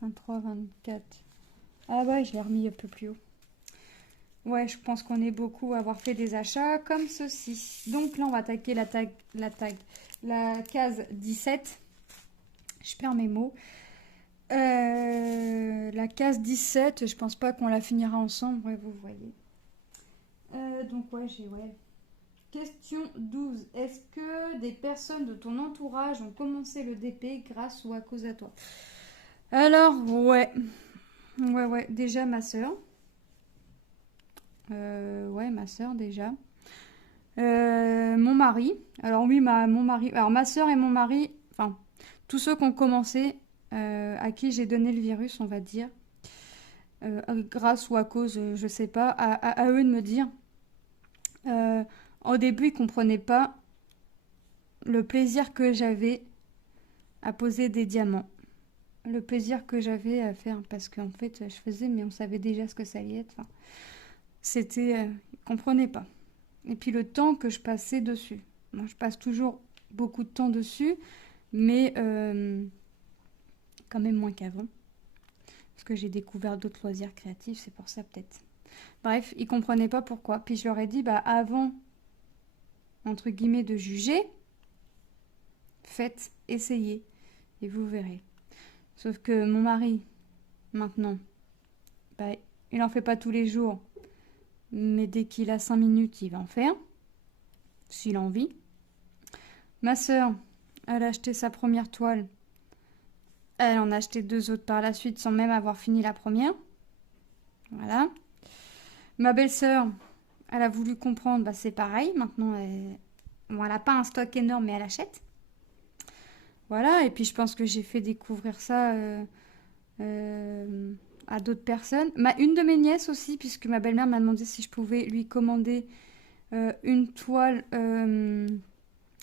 23, 24. Ah ouais, je l'ai remis un peu plus haut. Ouais, je pense qu'on est beaucoup à avoir fait des achats comme ceci. Donc là, on va attaquer la case 17. Je perds mes mots. La case 17, je pense pas qu'on la finira ensemble. Ouais, vous voyez. Donc ouais, Question 12. Est-ce que des personnes de ton entourage ont commencé le DP grâce ou à cause de toi? Alors, ouais. Ouais. Déjà, ma soeur. Ouais, ma soeur, déjà. Mon mari. Alors oui, mon mari. Alors ma soeur et mon mari, enfin, tous ceux qui ont commencé, à qui j'ai donné le virus, on va dire, grâce ou à cause, je sais pas, à eux de me dire. Au début, ils comprenaient pas le plaisir que j'avais à poser des diamants. Le plaisir que j'avais à faire, parce qu'en fait, je faisais, mais on savait déjà ce que ça allait être. Enfin, c'était... ils comprenaient pas. Et puis le temps que je passais dessus. Moi, je passe toujours beaucoup de temps dessus, mais quand même moins qu'avant. Parce que j'ai découvert d'autres loisirs créatifs, c'est pour ça peut-être. Bref, ils comprenaient pas pourquoi. Puis je leur ai dit, bah avant, entre guillemets, de juger, faites, essayez, et vous verrez. Sauf que mon mari, maintenant, bah, il en fait pas tous les jours, mais dès qu'il a 5 minutes, il va en faire, s'il a envie. Ma sœur, elle a acheté sa première toile. Elle en a acheté 2 autres par la suite sans même avoir fini la première. Voilà. Ma belle-sœur, elle a voulu comprendre, bah c'est pareil. Maintenant, elle n'a pas un stock énorme, mais elle achète. Voilà, et puis je pense que j'ai fait découvrir ça à d'autres personnes. Une de mes nièces aussi, puisque ma belle-mère m'a demandé si je pouvais lui commander une toile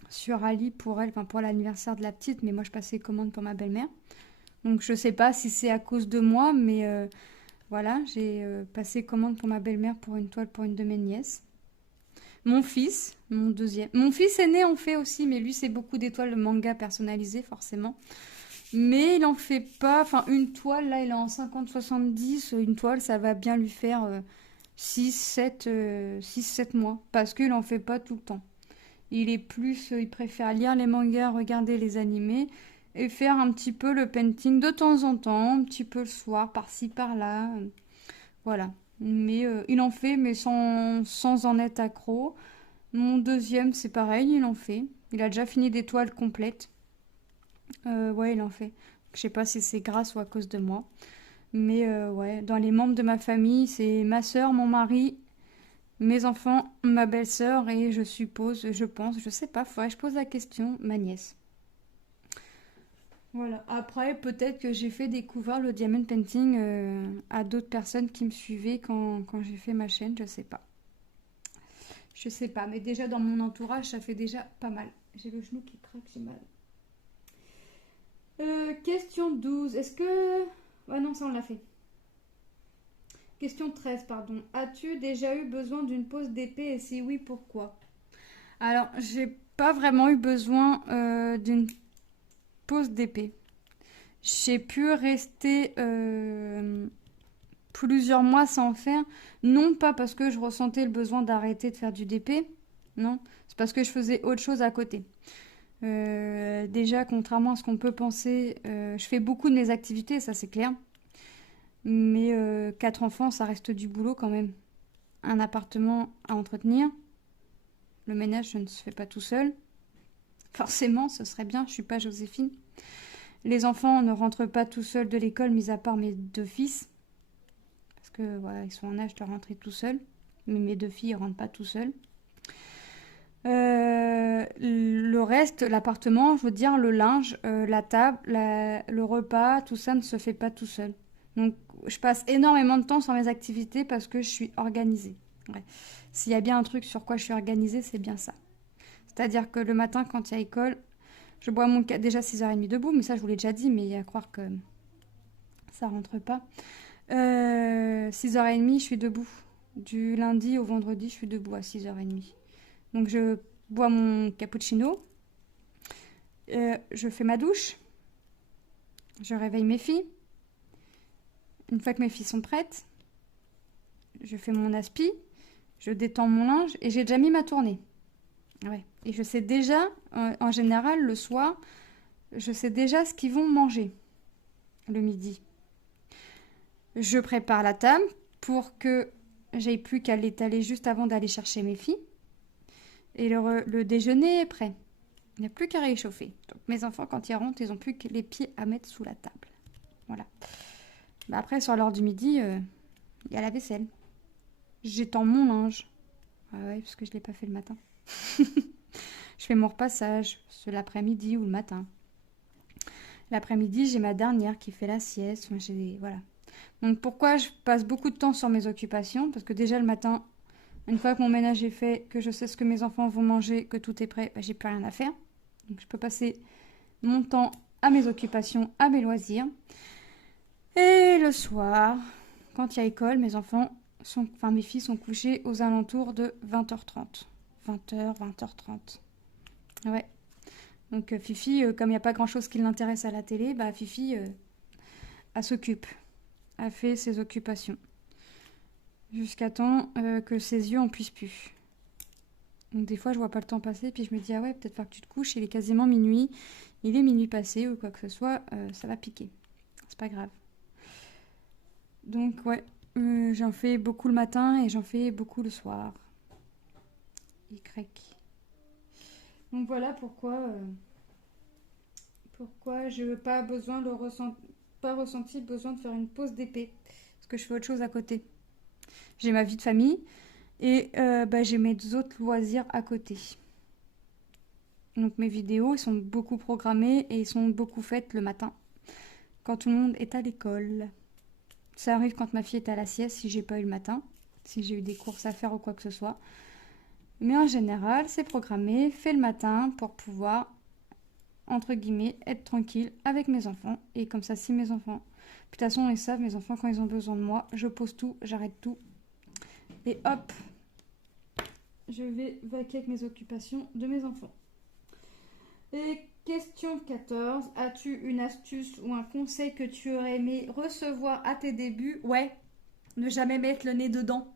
sur Ali pour elle, enfin pour l'anniversaire de la petite, mais moi je passais commande pour ma belle-mère. Donc je sais pas si c'est à cause de moi, mais voilà, j'ai passé commande pour ma belle-mère pour une toile pour une de mes nièces. Mon fils, mon deuxième. Mon fils aîné en fait aussi, mais lui c'est beaucoup d'étoiles manga personnalisées forcément. Mais il en fait pas, enfin une toile, là il est en 50-70, une toile ça va bien lui faire 6-7 mois, parce qu'il en fait pas tout le temps. Il préfère lire les mangas, regarder les animés, et faire un petit peu le painting de temps en temps, un petit peu le soir, par-ci, par-là. Voilà. Mais il en fait, mais sans en être accro. Mon deuxième, c'est pareil, il en fait. Il a déjà fini des toiles complètes. Ouais, il en fait. Je sais pas si c'est grâce ou à cause de moi. Mais ouais, dans les membres de ma famille, c'est ma soeur, mon mari, mes enfants, ma belle-sœur et je pense, je sais pas, faudrait que je pose la question, ma nièce. Voilà. Après, peut-être que j'ai fait découvrir le diamond painting à d'autres personnes qui me suivaient quand j'ai fait ma chaîne, je sais pas. Je sais pas, mais déjà dans mon entourage, ça fait déjà pas mal. J'ai le genou qui craque, j'ai mal. Question 12. Est-ce que... Ah non, ça on l'a fait. Question 13, pardon. As-tu déjà eu besoin d'une pause d'épée et si oui, pourquoi? Alors, j'ai pas vraiment eu besoin d'une pause d'épée. J'ai pu rester plusieurs mois sans en faire. Non pas parce que je ressentais le besoin d'arrêter de faire du DP. Non, c'est parce que je faisais autre chose à côté. Déjà, contrairement à ce qu'on peut penser, je fais beaucoup de mes activités, ça c'est clair. Mais 4 enfants, ça reste du boulot quand même. Un appartement à entretenir. Le ménage, je ne se fait pas tout seul. Forcément, ce serait bien, je suis pas Joséphine. Les enfants ne rentrent pas tout seuls de l'école, mis à part mes 2 fils. Parce que voilà, ils sont en âge de rentrer tout seuls. Mais mes 2 filles ne rentrent pas tout seuls. Le reste, l'appartement, je veux dire, le linge, la table, le repas, tout ça ne se fait pas tout seul. Donc, je passe énormément de temps sur mes activités parce que je suis organisée. Ouais. S'il y a bien un truc sur quoi je suis organisée, c'est bien ça. C'est-à-dire que le matin, quand il y a école, je bois mon café déjà 6h30 debout, mais ça, je vous l'ai déjà dit, mais à croire que ça rentre pas. 6h30, je suis debout. Du lundi au vendredi, je suis debout à 6h30. Donc, je bois mon cappuccino, je fais ma douche, je réveille mes filles. Une fois que mes filles sont prêtes, je fais mon aspi, je détends mon linge et j'ai déjà mis ma tournée. Ouais. Et je sais déjà, en général, le soir, je sais déjà ce qu'ils vont manger le midi. Je prépare la table pour que j'aille plus qu'à l'étaler juste avant d'aller chercher mes filles. Et le déjeuner est prêt. Il n'y a plus qu'à réchauffer. Donc mes enfants, quand ils rentrent, ils n'ont plus que les pieds à mettre sous la table. Voilà. Bah après, sur l'heure du midi, il y a la vaisselle. J'étends mon linge. Ah ouais, parce que je ne l'ai pas fait le matin. Je fais mon repassage, c'est l'après-midi ou le matin. L'après-midi, j'ai ma dernière qui fait la sieste. Enfin, voilà. Donc pourquoi je passe beaucoup de temps sur mes occupations? Parce que déjà le matin, une fois que mon ménage est fait, que je sais ce que mes enfants vont manger, que tout est prêt, bah, j'ai plus rien à faire. Donc je peux passer mon temps à mes occupations, à mes loisirs. Et le soir, quand il y a école, mes filles sont couchées aux alentours de 20h30. 20h, 20h30. Ouais. Donc Fifi, comme il n'y a pas grand-chose qui l'intéresse à la télé, bah Fifi, elle s'occupe. Elle fait ses occupations. Jusqu'à temps que ses yeux en puissent plus. Donc des fois, je vois pas le temps passer, puis je me dis, ah ouais, peut-être falloir que tu te couches, il est quasiment minuit, il est minuit passé ou quoi que ce soit, ça va piquer. C'est pas grave. Donc ouais, j'en fais beaucoup le matin et j'en fais beaucoup le soir. Il craque. Donc voilà pourquoi je n'ai pas pas ressenti le besoin de faire une pause d'épée. Parce que je fais autre chose à côté. J'ai ma vie de famille et j'ai mes autres loisirs à côté. Donc mes vidéos sont beaucoup programmées et ils sont beaucoup faites le matin, quand tout le monde est à l'école. Ça arrive quand ma fille est à la sieste, si j'ai pas eu le matin, si j'ai eu des courses à faire ou quoi que ce soit. Mais en général, c'est programmé, fait le matin pour pouvoir, entre guillemets, être tranquille avec mes enfants. Et comme ça, si mes enfants... Puis de toute façon, ils savent, mes enfants, quand ils ont besoin de moi, je pose tout, j'arrête tout. Et hop, je vais vaquer avec mes occupations de mes enfants. Et question 14. As-tu une astuce ou un conseil que tu aurais aimé recevoir à tes débuts? Ouais, ne jamais mettre le nez dedans.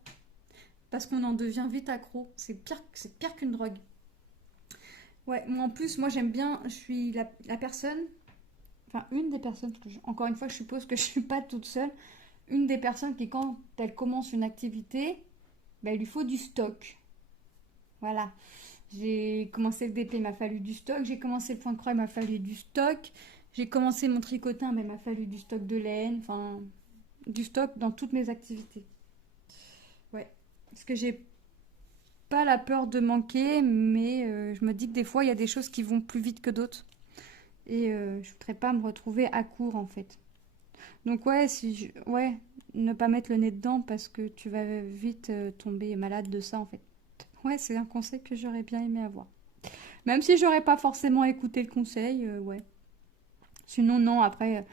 Parce qu'on en devient vite accro. C'est pire qu'une drogue. Ouais, moi en plus, moi j'aime bien, je suis la personne, enfin une des personnes, parce que encore une fois, je suppose que je suis pas toute seule, une des personnes qui, quand elle commence une activité, ben, il lui faut du stock. Voilà. J'ai commencé le DP, il m'a fallu du stock. J'ai commencé le point de croix, il m'a fallu du stock. J'ai commencé mon tricotin, mais il m'a fallu du stock de laine. Enfin, du stock dans toutes mes activités. Ouais. Parce que j'ai pas la peur de manquer, mais je me dis que des fois, il y a des choses qui vont plus vite que d'autres. Et je voudrais pas me retrouver à court, en fait. Donc ouais, ouais, ne pas mettre le nez dedans parce que tu vas vite tomber malade de ça, en fait. Ouais, c'est un conseil que j'aurais bien aimé avoir. Même si j'aurais pas forcément écouté le conseil, ouais. Sinon, non, après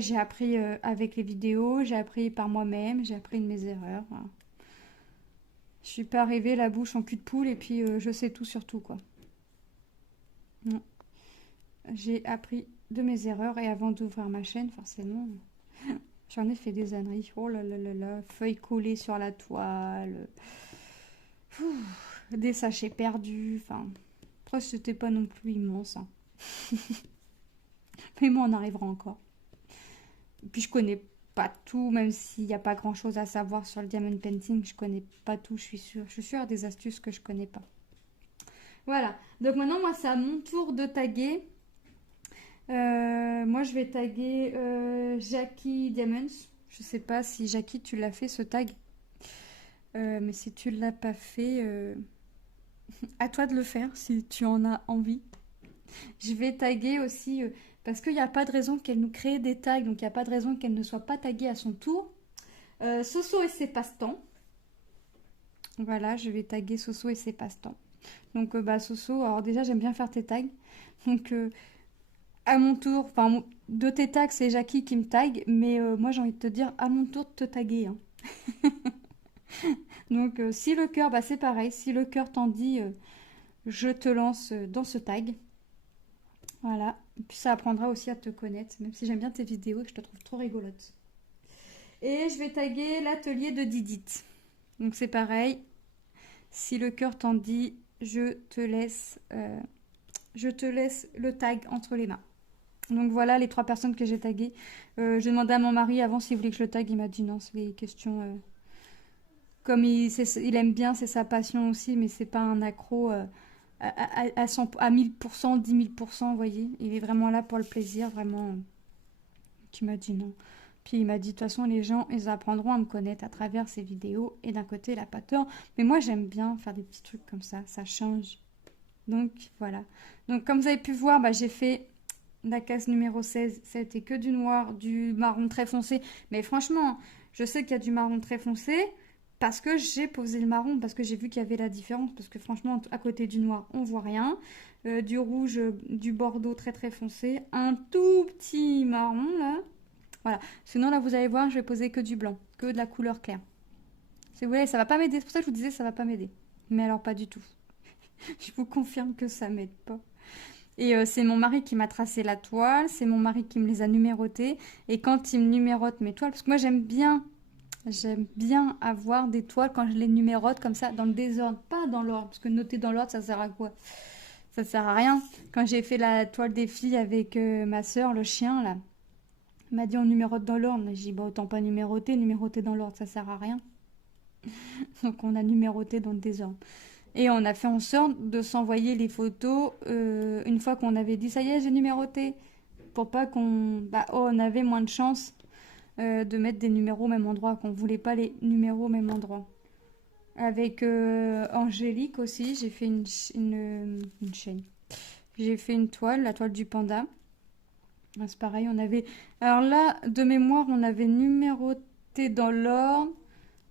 j'ai appris avec les vidéos, j'ai appris par moi-même, j'ai appris de mes erreurs. Voilà. Je suis pas arrivée la bouche en cul de poule et puis je sais tout sur tout, quoi. Non. J'ai appris de mes erreurs et avant d'ouvrir ma chaîne, forcément, j'en ai fait des âneries. Oh là là là là, feuilles collées sur la toile, des sachets perdus, enfin... Après, c'était pas non plus immense, hein. Mais moi, on arrivera encore. Puis je connais pas tout, même s'il n'y a pas grand chose à savoir sur le diamond painting, je connais pas tout, je suis sûre. Je suis sûre des astuces que je connais pas. Voilà. Donc maintenant, moi, c'est à mon tour de taguer. Moi, je vais taguer Jackie Diamonds. Je sais pas si Jackie, tu l'as fait ce tag. Mais si tu l'as pas fait, À toi de le faire si tu en as envie. Je vais taguer aussi, parce qu'il n'y a pas de raison qu'elle nous crée des tags, donc il n'y a pas de raison qu'elle ne soit pas taguée à son tour. Soso et ses passe-temps. Voilà, je vais taguer Soso et ses passe-temps. Donc, bah, Soso, alors déjà, j'aime bien faire tes tags. Donc, à mon tour, enfin, de tes tags, c'est Jackie qui me tag, mais moi, j'ai envie de te dire, à mon tour de te taguer, hein. Donc, si le cœur, bah, c'est pareil. Si le cœur t'en dit, je te lance dans ce tag. Voilà. Et puis, ça apprendra aussi à te connaître, même si j'aime bien tes vidéos et que je te trouve trop rigolote. Et je vais taguer l'atelier de Didit. Donc, c'est pareil. Si le cœur t'en dit, je te laisse le tag entre les mains. Donc voilà les 3 personnes que j'ai taguées. J'ai demandé à mon mari avant s'il voulait que je le tag. Il m'a dit non, c'est les questions. Comme il aime bien, c'est sa passion aussi, mais c'est pas un accro à 100, à 1000%, 10 000%, vous voyez. Il est vraiment là pour le plaisir, vraiment. Qui m'a dit non. Puis il m'a dit, de toute façon, les gens, ils apprendront à me connaître à travers ces vidéos. Et d'un côté, il n'a pas tort. Mais moi, j'aime bien faire des petits trucs comme ça change. Donc, voilà. Donc, comme vous avez pu voir, bah, j'ai fait la case numéro 16. Ça a été que du noir, du marron très foncé. Mais franchement, je sais qu'il y a du marron très foncé parce que j'ai posé le marron, parce que j'ai vu qu'il y avait la différence. Parce que franchement, à côté du noir, on voit rien. Du rouge, du bordeaux très très foncé. Un tout petit marron, là. Voilà. Sinon, là, vous allez voir, je vais poser que du blanc, que de la couleur claire. Si vous voulez, ça va pas m'aider. C'est pour ça que je vous disais, ça va pas m'aider. Mais alors, pas du tout. Je vous confirme que ça m'aide pas. Et c'est mon mari qui m'a tracé la toile, c'est mon mari qui me les a numérotées. Et quand il me numérote mes toiles, parce que moi j'aime bien avoir des toiles quand je les numérote comme ça, dans le désordre, pas dans l'ordre, parce que noter dans l'ordre, ça sert à quoi? Ça sert à rien. Quand j'ai fait la toile des filles avec ma soeur, le chien, là, il m'a dit on numérote dans l'ordre. J'ai dit bah autant pas numéroter dans l'ordre, ça sert à rien. Donc on a numéroté dans le désordre. Et on a fait en sorte de s'envoyer les photos une fois qu'on avait dit ça y est, j'ai numéroté. Pour pas qu'on. Bah, oh, on avait moins de chance de mettre des numéros au même endroit, qu'on voulait pas les numéros au même endroit. Avec Angélique aussi, j'ai fait une chaîne. J'ai fait une toile, la toile du panda. C'est pareil, on avait. Alors là, de mémoire, on avait numéroté dans l'ordre,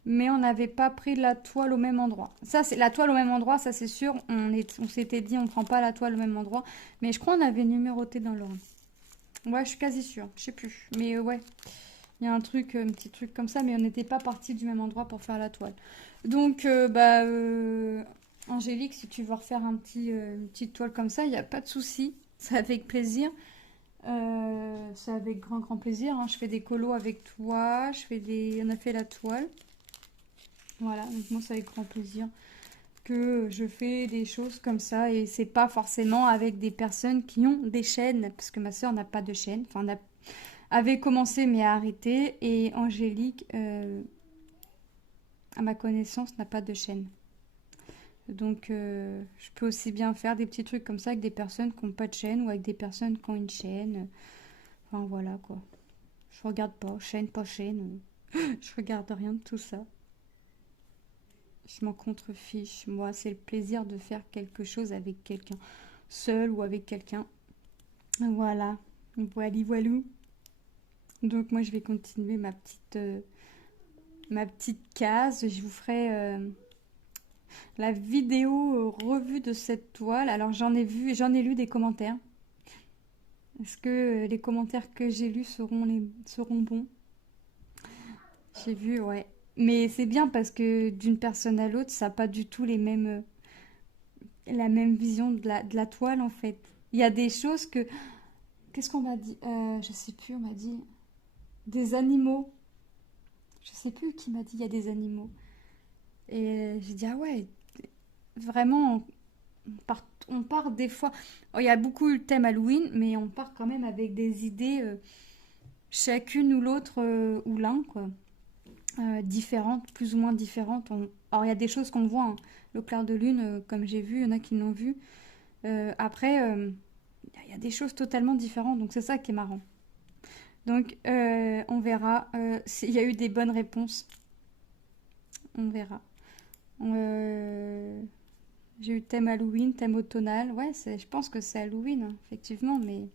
mais on n'avait pas pris la toile au même endroit. Ça, c'est la toile au même endroit, ça c'est sûr. On s'était dit, on prend pas la toile au même endroit, mais je crois qu'on avait numéroté dans l'ordre. Ouais, je suis quasi sûre, je sais plus, mais ouais, il y a un truc, un petit truc comme ça, mais on n'était pas parti du même endroit pour faire la toile. Donc, Angélique, si tu veux refaire une petite toile comme ça, il n'y a pas de souci, c'est avec plaisir. C'est avec grand grand plaisir, hein. Je fais des colos avec toi, on a fait la toile. Voilà, donc moi c'est avec grand plaisir que je fais des choses comme ça et c'est pas forcément avec des personnes qui ont des chaînes parce que ma soeur n'a pas de chaîne, enfin avait commencé mais a arrêté et Angélique, à ma connaissance, n'a pas de chaîne. Donc je peux aussi bien faire des petits trucs comme ça avec des personnes qui n'ont pas de chaîne ou avec des personnes qui ont une chaîne. Enfin voilà quoi. Je regarde pas, chaîne, pas chaîne. Je regarde rien de tout ça. Je m'en contrefiche. Moi, c'est le plaisir de faire quelque chose avec quelqu'un. Seul ou avec quelqu'un. Voilà. Voilou, voilou. Donc moi, je vais continuer ma petite case. Je vous ferai la vidéo revue de cette toile. Alors, j'en ai lu des commentaires. Est-ce que les commentaires que j'ai lus seront bons? J'ai vu, ouais. Mais c'est bien parce que d'une personne à l'autre, ça n'a pas du tout la même vision de la toile en fait. Il y a des choses que. Qu'est-ce qu'on m'a dit? Je sais plus, on m'a dit. Des animaux. Je sais plus qui m'a dit il y a des animaux. Et j'ai dit, ah ouais, vraiment, on part des fois. Oh, il y a beaucoup le thème Halloween, mais on part quand même avec des idées, chacune ou l'autre, ou l'un, quoi. Différentes, plus ou moins différentes. Alors il y a des choses qu'on voit, hein. Le clair de lune, comme j'ai vu, il y en a qui l'ont vu. Après, il y a des choses totalement différentes, donc c'est ça qui est marrant. Donc on verra s'il y a eu des bonnes réponses. On verra. J'ai eu thème Halloween, thème automnal. Ouais, je pense que c'est Halloween, hein, effectivement, mais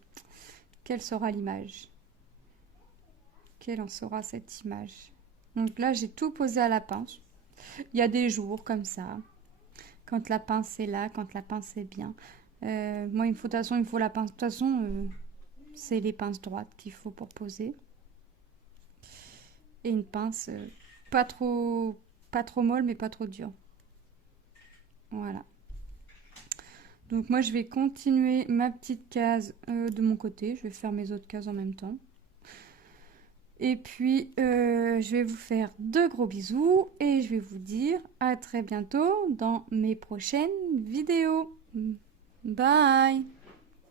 quelle sera l'image? Quelle en sera cette image? Donc là, j'ai tout posé à la pince. Il y a des jours comme ça, quand la pince est là, quand la pince est bien. Moi, de toute façon, il me faut la pince. De toute façon, c'est les pinces droites qu'il faut pour poser. Et une pince pas trop, pas trop molle, mais pas trop dure. Voilà. Donc moi, je vais continuer ma petite case de mon côté. Je vais faire mes autres cases en même temps. Et puis, je vais vous faire de gros bisous et je vais vous dire à très bientôt dans mes prochaines vidéos. Bye!